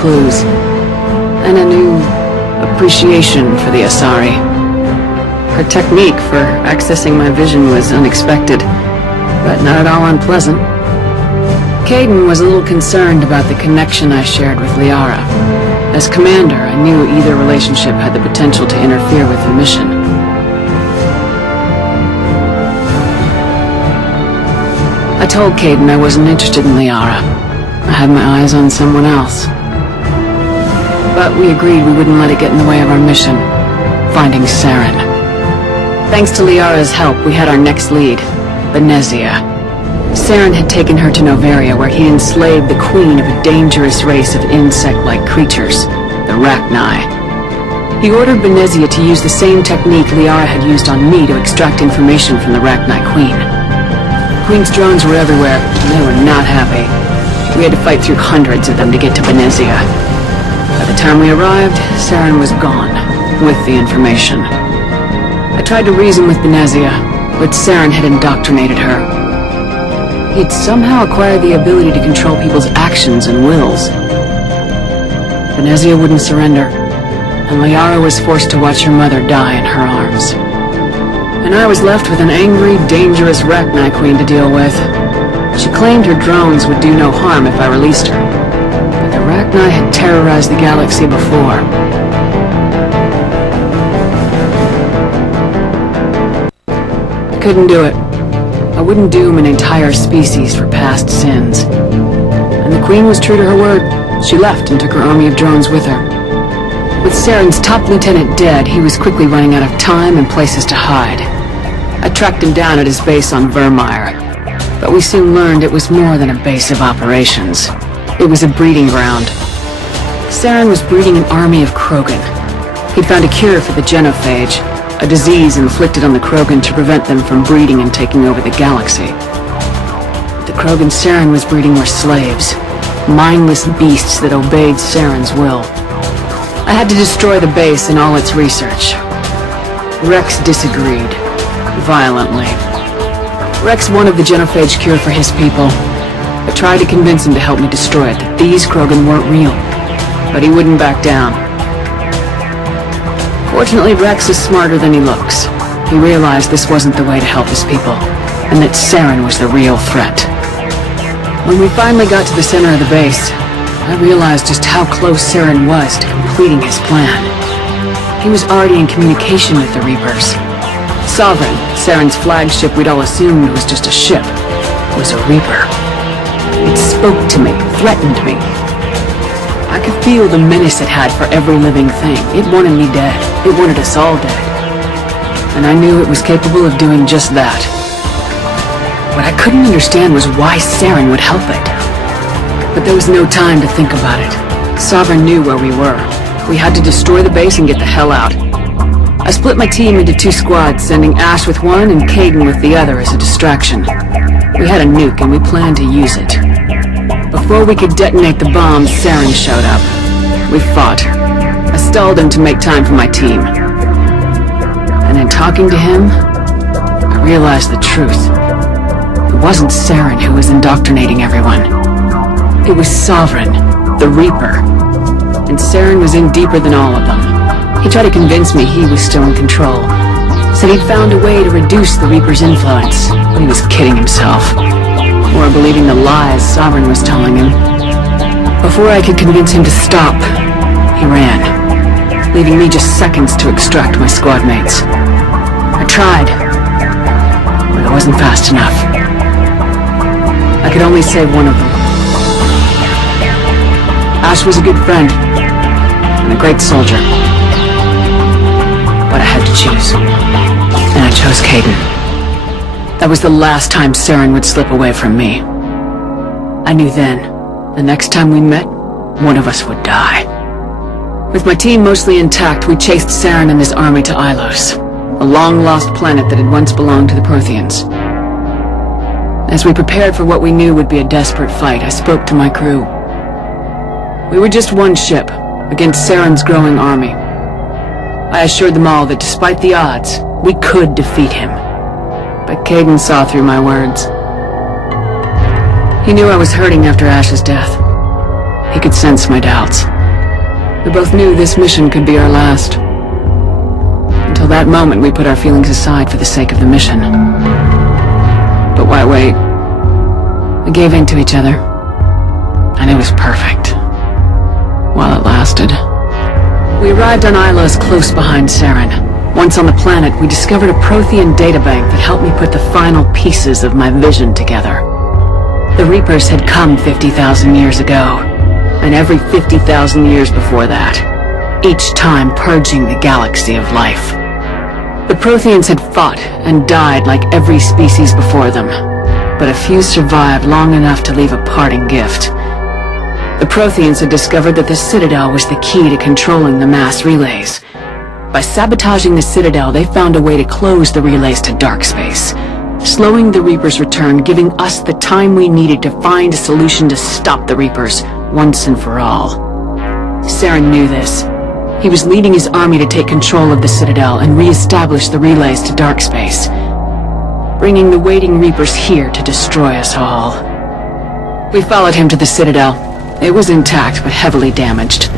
clues, and a new appreciation for the Asari. Her technique for accessing my vision was unexpected, but not at all unpleasant. Kaidan was a little concerned about the connection I shared with Liara. As commander, I knew either relationship had the potential to interfere with the mission. I told Kaidan I wasn't interested in Liara. I had my eyes on someone else. But we agreed we wouldn't let it get in the way of our mission, finding Saren. Thanks to Liara's help, we had our next lead, Benezia. Saren had taken her to Noveria, where he enslaved the queen of a dangerous race of insect-like creatures, the Rachni. He ordered Benezia to use the same technique Liara had used on me to extract information from the Rachni queen. The queen's drones were everywhere, and they were not happy. We had to fight through hundreds of them to get to Benezia. By the time we arrived, Saren was gone, with the information. I tried to reason with Benezia, but Saren had indoctrinated her. He'd somehow acquired the ability to control people's actions and wills. Benezia wouldn't surrender, and Liara was forced to watch her mother die in her arms. And I was left with an angry, dangerous Rachni queen to deal with. She claimed her drones would do no harm if I released her, but the Rachni had terrorized the galaxy before. I couldn't do it. I wouldn't doom an entire species for past sins. And the Queen was true to her word. She left and took her army of drones with her. With Saren's top lieutenant dead, he was quickly running out of time and places to hide. I tracked him down at his base on Virmire, but we soon learned it was more than a base of operations. It was a breeding ground. Saren was breeding an army of Krogan. He'd found a cure for the genophage, a disease inflicted on the Krogan to prevent them from breeding and taking over the galaxy. The Krogan Saren was breeding were slaves, mindless beasts that obeyed Saren's will. I had to destroy the base and all its research. Rex disagreed, violently. Rex wanted the genophage cure for his people. I tried to convince him to help me destroy it, that these Krogan weren't real, but he wouldn't back down. Fortunately, Rex is smarter than he looks. He realized this wasn't the way to help his people, and that Saren was the real threat. When we finally got to the center of the base, I realized just how close Saren was to completing his plan. He was already in communication with the Reapers. Sovereign, Saren's flagship we'd all assumed was just a ship, was a Reaper. It spoke to me, threatened me. I could feel the menace it had for every living thing. It wanted me dead. It wanted us all dead. And I knew it was capable of doing just that. What I couldn't understand was why Saren would help it. But there was no time to think about it. Sovereign knew where we were. We had to destroy the base and get the hell out. I split my team into 2 squads, sending Ash with one and Kaidan with the other as a distraction. We had a nuke and we planned to use it. Before we could detonate the bomb, Saren showed up. We fought. I stalled him to make time for my team. And in talking to him, I realized the truth. It wasn't Saren who was indoctrinating everyone. It was Sovereign, the Reaper. And Saren was in deeper than all of them. He tried to convince me he was still in control. Said he'd found a way to reduce the Reaper's influence, but he was kidding himself. Or believing the lies Sovereign was telling him. Before I could convince him to stop, he ran, leaving me just seconds to extract my squad mates. I tried, but I wasn't fast enough. I could only save one of them. Ash was a good friend, and a great soldier. But I had to choose, and I chose Kaidan. That was the last time Saren would slip away from me. I knew then, the next time we met, one of us would die. With my team mostly intact, we chased Saren and his army to Ilos, a long-lost planet that had once belonged to the Protheans. As we prepared for what we knew would be a desperate fight, I spoke to my crew. We were just one ship, against Saren's growing army. I assured them all that despite the odds, we could defeat him. But Kaidan saw through my words. He knew I was hurting after Ash's death. He could sense my doubts. We both knew this mission could be our last. Until that moment, we put our feelings aside for the sake of the mission. But why wait? We gave in to each other. And it was perfect. While it lasted. We arrived on Ilos close behind Saren. Once on the planet, we discovered a Prothean databank that helped me put the final pieces of my vision together. The Reapers had come 50,000 years ago, and every 50,000 years before that, each time purging the galaxy of life. The Protheans had fought and died like every species before them, but a few survived long enough to leave a parting gift. The Protheans had discovered that the Citadel was the key to controlling the mass relays. By sabotaging the Citadel, they found a way to close the relays to dark space, slowing the Reapers' return, giving us the time we needed to find a solution to stop the Reapers once and for all. Saren knew this. He was leading his army to take control of the Citadel and re-establish the relays to dark space, bringing the waiting Reapers here to destroy us all. We followed him to the Citadel. It was intact, but heavily damaged.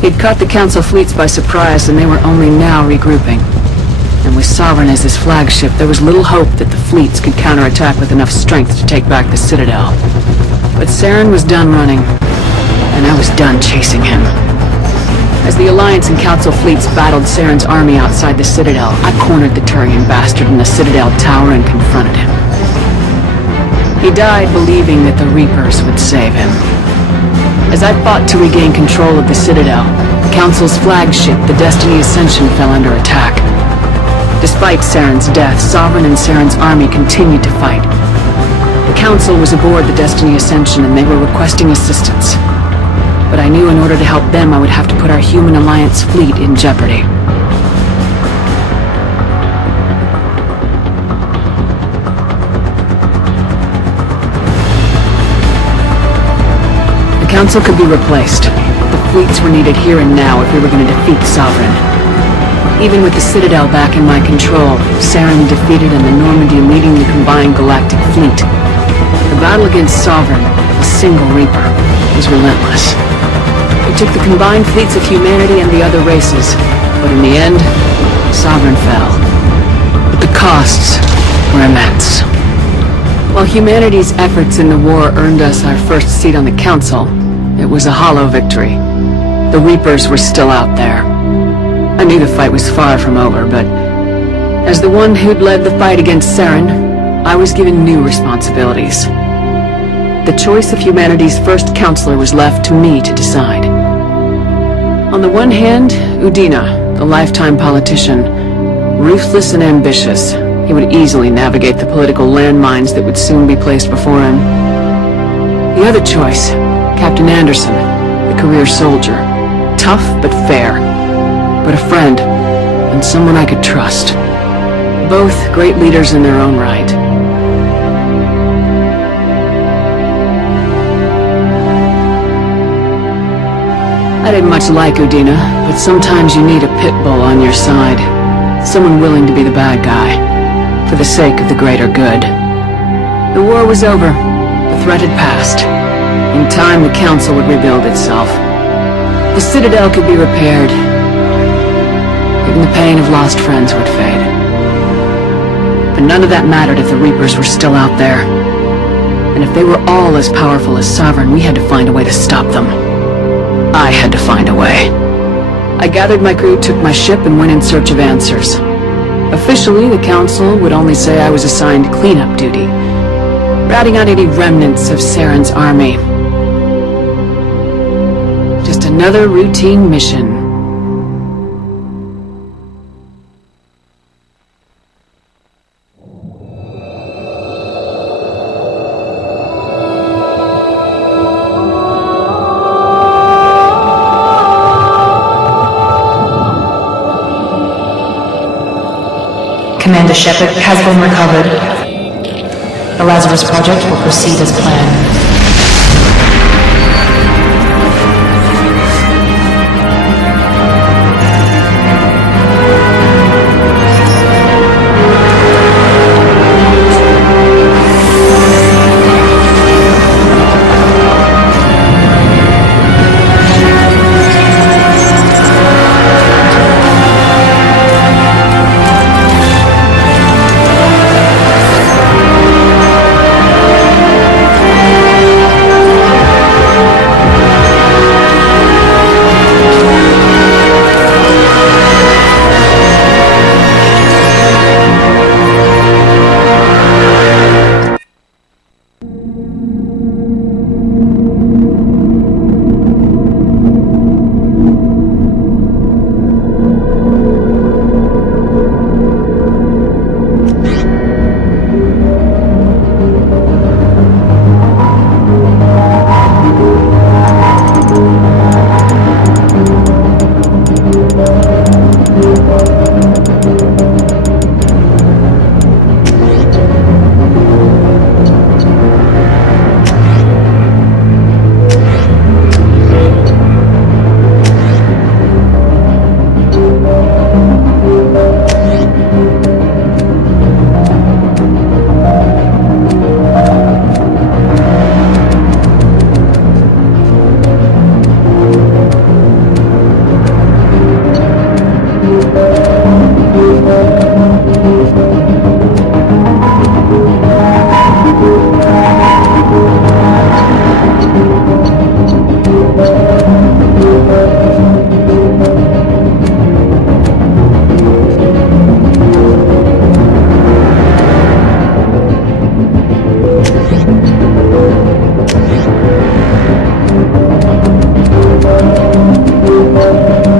He'd caught the Council fleets by surprise, and they were only now regrouping. And with Sovereign as his flagship, there was little hope that the fleets could counterattack with enough strength to take back the Citadel. But Saren was done running, and I was done chasing him. As the Alliance and Council fleets battled Saren's army outside the Citadel, I cornered the Turian bastard in the Citadel tower and confronted him. He died believing that the Reapers would save him. As I fought to regain control of the Citadel, the Council's flagship, the Destiny Ascension, fell under attack. Despite Saren's death, Sovereign and Saren's army continued to fight. The Council was aboard the Destiny Ascension and they were requesting assistance. But I knew in order to help them, I would have to put our human Alliance fleet in jeopardy. The Council could be replaced. The fleets were needed here and now if we were going to defeat Sovereign. Even with the Citadel back in my control, Saren defeated and the Normandy leading the combined galactic fleet. The battle against Sovereign, a single Reaper, was relentless. It took the combined fleets of humanity and the other races, but in the end, Sovereign fell. But the costs were immense. While humanity's efforts in the war earned us our first seat on the Council, it was a hollow victory. The Reapers were still out there. I knew the fight was far from over, but as the one who'd led the fight against Saren, I was given new responsibilities. The choice of humanity's first counselor was left to me to decide. On the one hand, Udina, the lifetime politician, ruthless and ambitious. He would easily navigate the political landmines that would soon be placed before him. The other choice, Captain Anderson, the career soldier. Tough but fair, but a friend, and someone I could trust. Both great leaders in their own right. I didn't much like Udina, but sometimes you need a pit bull on your side. Someone willing to be the bad guy, for the sake of the greater good. The war was over. The threat had passed. In time, the Council would rebuild itself. The Citadel could be repaired. Even the pain of lost friends would fade. But none of that mattered if the Reapers were still out there. And if they were all as powerful as Sovereign, we had to find a way to stop them. I had to find a way. I gathered my crew, took my ship, and went in search of answers. Officially, the Council would only say I was assigned cleanup duty, routing out any remnants of Saren's army. Just another routine mission. Commander Shepard has been recovered. The Lazarus Project will proceed as planned. Shepard.